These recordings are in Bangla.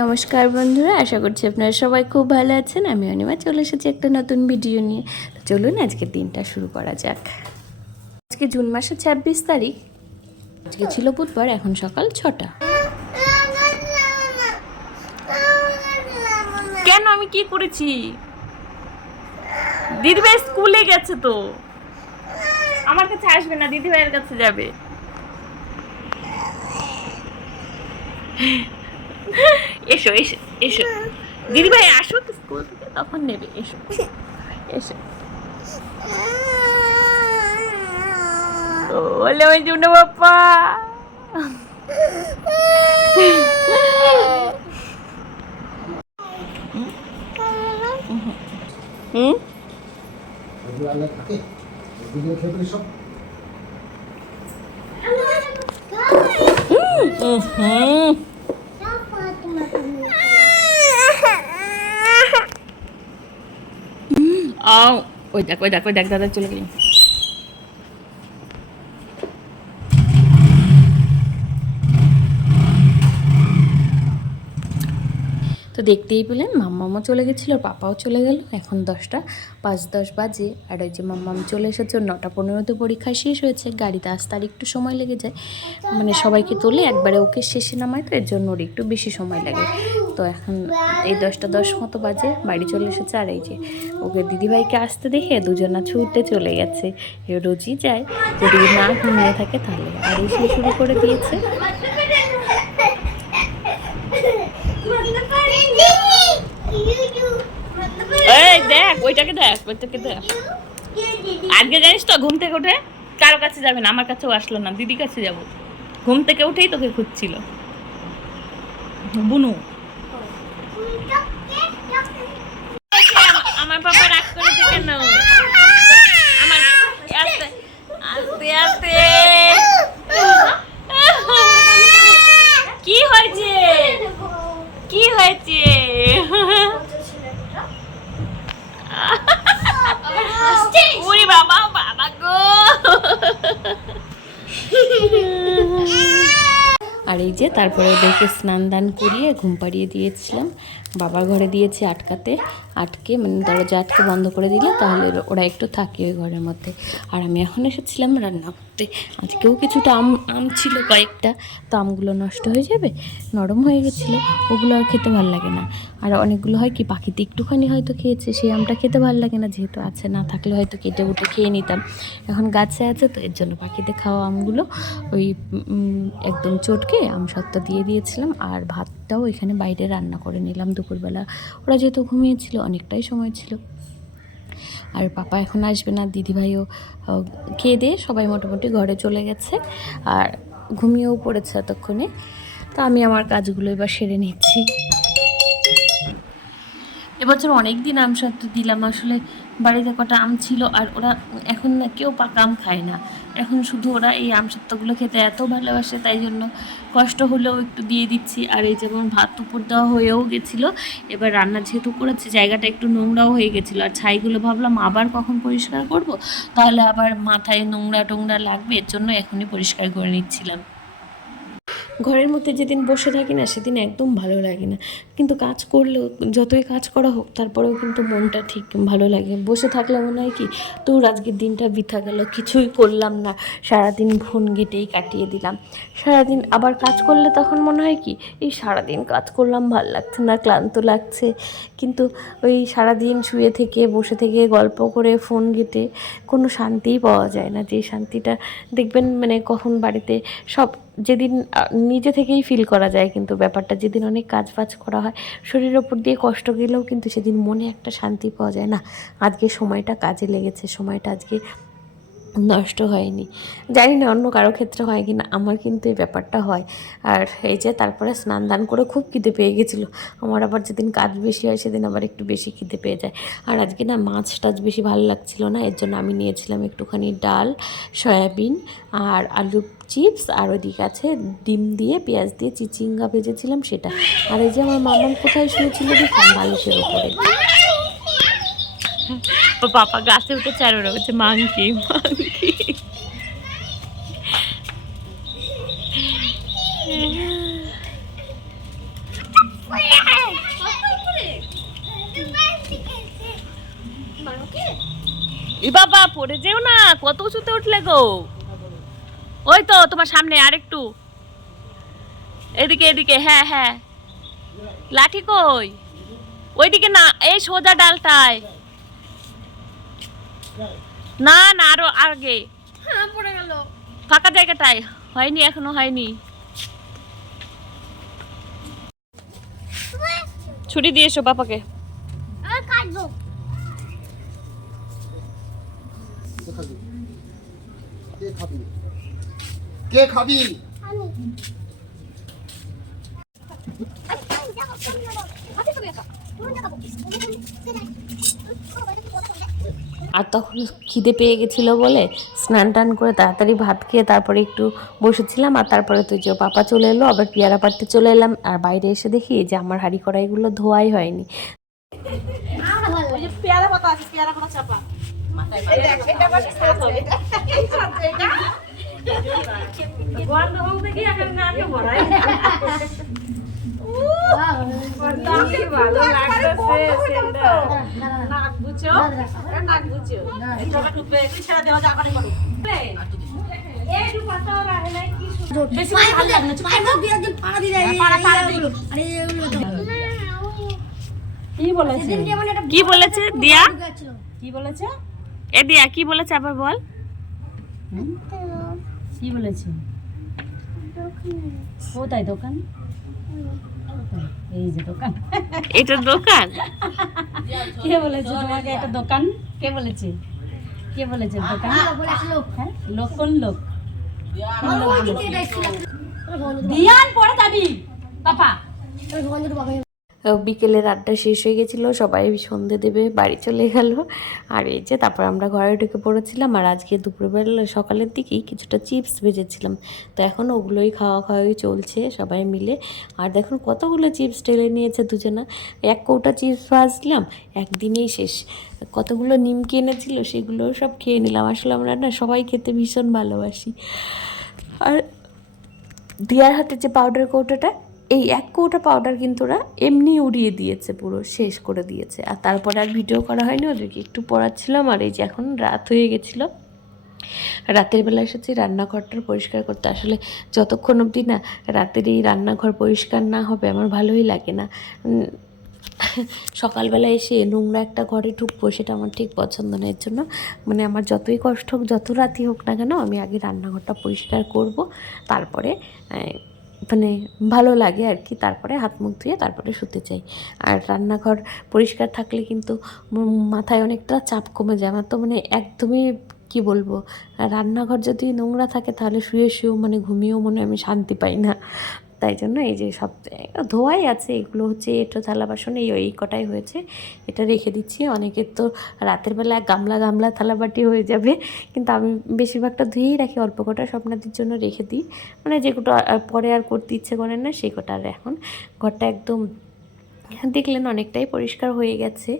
নমস্কার বন্ধুরা, আশা করছি আপনারা সবাই খুব ভালো আছেন। আমি অনিমা চলে এসেছি একটা নতুন ভিডিও নিয়ে। তো চলুন আজকের দিনটা শুরু করা যাক। আজকে জুন মাসের 26 তারিখ। আজকে ছিল বুধবার, এখন সকাল 6টা। কেন, আমি কি করেছি? দিদিভাই স্কুলে গেছে, তো আমার কাছে আসবে না, দিদিভাইয়ের কাছে যাবে। এসো এসো এসো, দিদিভাই আসো তো স্কুল থেকে, তখন নেবে। এসো এসো। ওলে ওই জন্য বাপ্পা। ওই দেখ ওই দেখ ওই দেখ, দাদা চলে গেল। তো দেখতেই পেলেন মাম্মামও চলে গেছিলো, পাপাও চলে গেল। এখন 10টা 5:10 বাজে। আর ওই যে মাম্মাম চলে এসেছে, 9:15-তে পরীক্ষা শেষ হয়েছে। গাড়িতে আসতে আর একটু সময় লেগে যায়, মানে সবাইকে তোলে একবারে, ওকে শেষে নামায়, তো এর জন্য ওর একটু বেশি সময় লাগে। তো এখন এই 10:10 মতো বাজে, বাড়ি চলে এসেছে। আর এই যে ওকে দিদিভাইকে আসতে দেখে দুজনা ছুটে চলে গেছে। রোজই যায়, যদি না ঘুমিয়ে থাকে তাহলে। আর এসে শুরু করে দিয়েছে। এই দেখ, ওইটাকে দেখ, ওইটাকে দেখ। আজকে জানিস তো, ঘুম থেকে উঠে কারো কাছে যাবে না, আমার কাছেও আসলো না, দিদির কাছে যাবো। ঘুম থেকে উঠেই তোকে খুঁজছিল বুনু। আমার পাপা রাগ করেছে কেন? আমার আস্তে আস্তে আস্তে। কি হয়েছে? কি হয়েছে? ওরে বাবা, বাবা গো। আর এই যে তারপরে ওদেরকে স্নান দান করিয়ে ঘুম পাড়িয়ে দিয়েছিলাম। বাবার ঘরে দিয়েছি আটকে, মানে দরজা আটকে বন্ধ করে দিলে তাহলে ওরা একটু থাকে ওই ঘরের মধ্যে। আর আমি এখন এসেছিলাম রান্না করতে। আজকেও কিছুটা আম ছিল কয়েকটা, তো আমগুলো নষ্ট হয়ে যাবে, নরম হয়ে গেছিলো, ওগুলো আর খেতে ভালো লাগে না। আর অনেকগুলো হয় কি, পাখিতে একটুখানি হয়তো খেয়েছে, সেই আমটা খেতে ভালো লাগে না, যেহেতু আছে, না থাকলে হয়তো কেটে উঠে খেয়ে নিতাম। এখন গাছে আছে, তো এর জন্য পাখিতে খাওয়া আমগুলো ওই একদম চটকে আমসত্ত্ব দিয়ে দিয়েছিলাম। আর ভাতটাও এখানে বাইরে রান্না করে নিলাম দুপুরবেলা। ওরা যেহেতু ঘুমিয়েছিল, অনেকটাই সময় ছিল। আর পাপা এখন আসবে না, দিদিভাইও খেয়ে দিয়ে সবাই মোটামুটি ঘরে চলে গেছে, আর ঘুমিয়েও পড়েছে এতক্ষণে। তো আমি আমার কাজগুলো এবার সেরে নিচ্ছি। এবছর অনেক দিন আমসত্ত্ব দিলাম, আসলে বাড়িতে কটা আম ছিল। আর ওরা এখন না কেউ পাকা আম খায় না, এখন শুধু ওরা এই আমসত্ত্বগুলো খেতে এত ভালোবাসে, তাই জন্য কষ্ট হলেও একটু দিয়ে দিচ্ছি। আর এই যেমন ভাত উপর দেওয়া হয়েও গেছিলো, এবার রান্না যেহেতু করেছি জায়গাটা একটু নোংরাও হয়ে গেছিলো। আর ছাইগুলো ভাবলাম আবার কখন পরিষ্কার করব, তাহলে আবার মাথায় নোংরা টোংরা লাগবে, এর জন্য এখনই পরিষ্কার করে নিচ্ছিলাম। ঘরের মধ্যে যেদিন বসে থাকি না, সেদিন একদম ভালো লাগে না। কিন্তু কাজ করলেও, যতই কাজ করা হোক, তারপরেও কিন্তু মনটা ঠিক ভালো লাগে। বসে থাকলে মনে হয় কি, তোর আজকের দিনটা বৃথা গেল, কিছুই করলাম না, সারাদিন ফোন ঘেঁটেই কাটিয়ে দিলাম। সারাদিন আবার কাজ করলে তখন মনে হয় কি, এই সারাদিন কাজ করলাম, ভাল লাগছে না, ক্লান্ত লাগছে। কিন্তু ওই সারাদিন শুয়ে থেকে, বসে থেকে, গল্প করে, ফোন ঘেঁটে কোনো শান্তিই পাওয়া যায় না। যে শান্তিটা দেখবেন, মানে কখন বাড়িতে সব, যেদিন নিজে থেকেই ফিল করা যায়, কিন্তু ব্যাপারটা যেদিন অনেক কাজ বাজ করা হয়, শরীরের ওপর দিয়ে কষ্ট গেলেও কিন্তু সেদিন মনে একটা শান্তি পাওয়া যায় না। আজকে সময়টা কাজে লেগেছে, সময়টা আজকে নষ্ট হয়নি। জানি না অন্য কারো ক্ষেত্রে হয় কি না, আমার কিন্তু এই ব্যাপারটা হয়। আর এই যে তারপরে স্নান দান করে খুব খিদে পেয়ে গেছিলো আমার। আবার যেদিন কাজ বেশি হয় সেদিন আবার একটু বেশি খিদে পেয়ে যায়। আর আজকে না মাছ টাছ বেশি ভালো লাগছিলো না, এর জন্য আমি নিয়েছিলাম একটুখানি ডাল, সয়াবিন আর আলু চিপস, আর ওইদিকে আছে ডিম দিয়ে পেঁয়াজ দিয়ে চিচিঙ্গা ভেজেছিলাম সেটা। আর এই যে আমার মামাম কোথায় শুয়েছিল দেখুন, বালিশের উপরে। ও পাপা গাছে উঠেছে আর ওরা হচ্ছে মাংকি মাংকি। ই বাবা পড়ে যেও না, কত উঁচুতে উঠলে গো। ওই তো তোমার সামনে আরেকটু এদিকে এদিকে, হ্যাঁ হ্যাঁ। লাঠি কই? ওইদিকে না, এই সোজা ডালটায়। না না, আরো আগে। হ্যাঁ পড়ে গেল। ফাঁকা জায়গাটায় হয়নি, এখনো হয়নি। ছুরি দিয়ে এসো বাবাকে। আমি কাটবো। কে খাবি? আমি। আর তখন খিদে পেয়ে গেছিলো বলে স্নান টান করে তাড়াতাড়ি ভাত খেয়ে তারপরে একটু বসেছিলাম। আর তারপরে তো যে পাপা চলে এলো, আবার পেয়ারা পাড়তে চলে এলাম। আর বাইরে এসে দেখি যে আমার হাঁড়ি কড়াইগুলো ধোয়াই হয়নি। পেয়ারা পাতা আছে, পেয়ারা পাতা চাপা কি বলেছে দিয়া? কি বলেছে? এ দিয়া কি বলেছে আবার বল। কি বলেছে? কোথায় দোকান? এই যে দোকান। এটা দোকান? কে বলেছে তোমাকে একটা দোকান? কে বলেছে? কে বলেছে দোকান? হ্যাঁ, লোক কোন লোক? দিয়ান পড়ে যাবি পাপা। বিকেলের আড্ডা শেষ হয়ে গেছিলো, সবাই সন্ধে দেবে বাড়ি চলে গেল। আর এই যে তারপর আমরা ঘরে ঢুকে পড়েছিলাম। আর আজকে দুপুরবেলা সকালের দিকেই কিছুটা চিপস ভেজেছিলাম, তো এখন ওগুলোই খাওয়া খাওয়াই চলছে সবাই মিলে। আর দেখুন কতগুলো চিপস ঢেলে নিয়েছে দুজনা। এক কৌটা চিপস ভাজলাম একদিনেই শেষ। কতগুলো নিমকি এনেছিল সেগুলোও সব খেয়ে নিলাম। আসলে আমরা না সবাই খেতে ভীষণ ভালোবাসি। আর দিয়ার হাতে যে পাউডার কৌটাটা, এই এক কৌটা পাউডার কিন্তু ওরা এমনি উড়িয়ে দিয়েছে, পুরো শেষ করে দিয়েছে। আর তারপরে আর ভিডিও করা হয়নি, ওদেরকে একটু পড়াচ্ছিলাম। আর এই যে এখন রাত হয়ে গেছিলো, রাতের বেলা এসেছি রান্নাঘরটার পরিষ্কার করতে। আসলে যতক্ষণ অবধি না রাতের এই রান্নাঘর পরিষ্কার না হবে আমার ভালোই লাগে না। সকালবেলা এসে নোংরা একটা ঘরে ঢুকবো সেটা আমার ঠিক পছন্দ না। এর জন্য মানে আমার যতই কষ্ট হোক, যত রাতই হোক না কেন, আমি আগে রান্নাঘরটা পরিষ্কার করব, তারপরে মানে ভালো লাগে আর কি। তারপরে হাত মুখ ধুয়ে তারপরে শুতে চাই। আর রান্নাঘর পরিষ্কার থাকলে কিন্তু মাথায় অনেকটা চাপ কমে যায় আমার। তো মানে একদমই কি বলবো, রান্নাঘর যদি নোংরা থাকে তাহলে শুয়ে শুয়েও মানে ঘুমিয়েও মনে আমি শান্তি পাই না। তাই জন্য এই যে সব ধোয়াই আছে, এগুলো হচ্ছে এঁটো থালা বাসন, এই কটাই হয়েছে, এটা রেখে দিচ্ছি। অনেকের তো রাতের বেলা গামলা গামলা থালাবাটি হয়ে যাবে, কিন্তু আমি বেশিরভাগটা ধুয়েই রাখি, অল্প কটা স্বপ্নাদির জন্য রেখে দিই। মানে যে কটা পরে আর করতে ইচ্ছে করেন না সেই কটা। আর এখন ঘরটা একদম দেখলেন অনেকটাই পরিষ্কার হয়ে গেছে।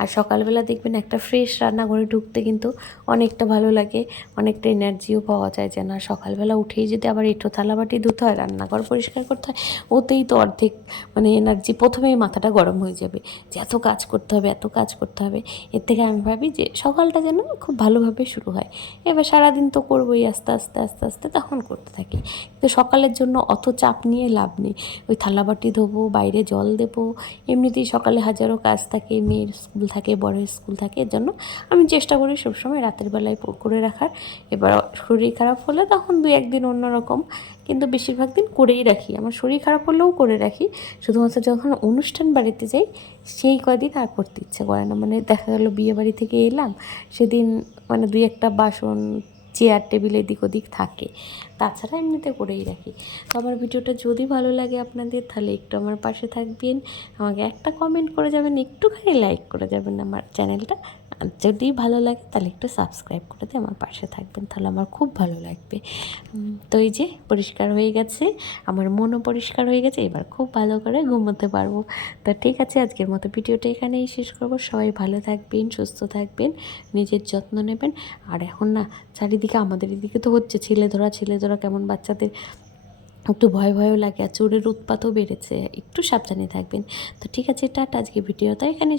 আর সকালবেলা দেখবেন একটা ফ্রেশ রান্নাঘরে ঢুকতে কিন্তু অনেকটা ভালো লাগে, অনেকটা এনার্জিও পাওয়া যায়। যে না সকালবেলা উঠেই যদি আবার এঁটো থালাবাটি ধুতে হয়, রান্নাঘর পরিষ্কার করতে হয়, ওতেই তো অর্ধেক মানে এনার্জি, প্রথমেই মাথাটা গরম হয়ে যাবে যে এত কাজ করতে হবে, এত কাজ করতে হবে। এর থেকে আমি ভাবি যে সকালটা যেন খুব ভালোভাবে শুরু হয়। এবার সারাদিন তো করবোই আস্তে আস্তে আস্তে আস্তে, তখন করতে থাকি। কিন্তু সকালের জন্য অত চাপ নিয়ে লাভ নেই। ওই থালাবাটি ধোবো, বাইরে জল দেবো, এমনিতেই সকালে হাজারো কাজ থাকে, মেয়ের স্কুল থাকে, বড়ের স্কুল থাকে। এর জন্য আমি চেষ্টা করি সবসময় রাতের বেলায় করে রাখার। এবার শরীর খারাপ হলে তখন 2-1 দিন অন্যরকম, কিন্তু বেশিরভাগ দিন করেই রাখি। আমার শরীর খারাপ হলেও করে রাখি, শুধুমাত্র যখন অনুষ্ঠান বাড়িতে যাই সেই কদিন আর করতে ইচ্ছে করে না। মানে দেখা গেলো বিয়ে বাড়ি থেকে এলাম, সেদিন মানে 2-1টা বাসন, চেয়ার টেবিল এদিক ওদিক থাকে, তাছাড়া এমনিতে করেই রাখি। তো আমার ভিডিওটা যদি ভালো লাগে আপনাদের, তাহলে একটু আমার পাশে থাকবেন, আমাকে একটা কমেন্ট করে যাবেন, একটুখানি লাইক করে যাবেন আমার চ্যানেলটা। আর যদি ভালো লাগে তাহলে একটু সাবস্ক্রাইব করে দিয়ে আমার পাশে থাকবেন, তাহলে আমার খুব ভালো লাগবে। তো এই যে পরিষ্কার হয়ে গেছে, আমার মনও পরিষ্কার হয়ে গেছে, এবার খুব ভালো করে ঘুমোতে পারবো। তো ঠিক আছে, আজকের মতো ভিডিওটা এখানেই শেষ করবো। সবাই ভালো থাকবেন, সুস্থ থাকবেন, নিজের যত্ন নেবেন। আর এখন না চারিদিকে, আমাদের এদিকে তো হচ্ছে ছেলে ধরা কেমন বাচ্চাদের একটু ভয় ভয়ও লাগে, আর চোরের উৎপাতও বেড়েছে, একটু সাবধানে থাকবেন। তো ঠিক আছে, টাটা, আজকে ভিডিওটা এখানে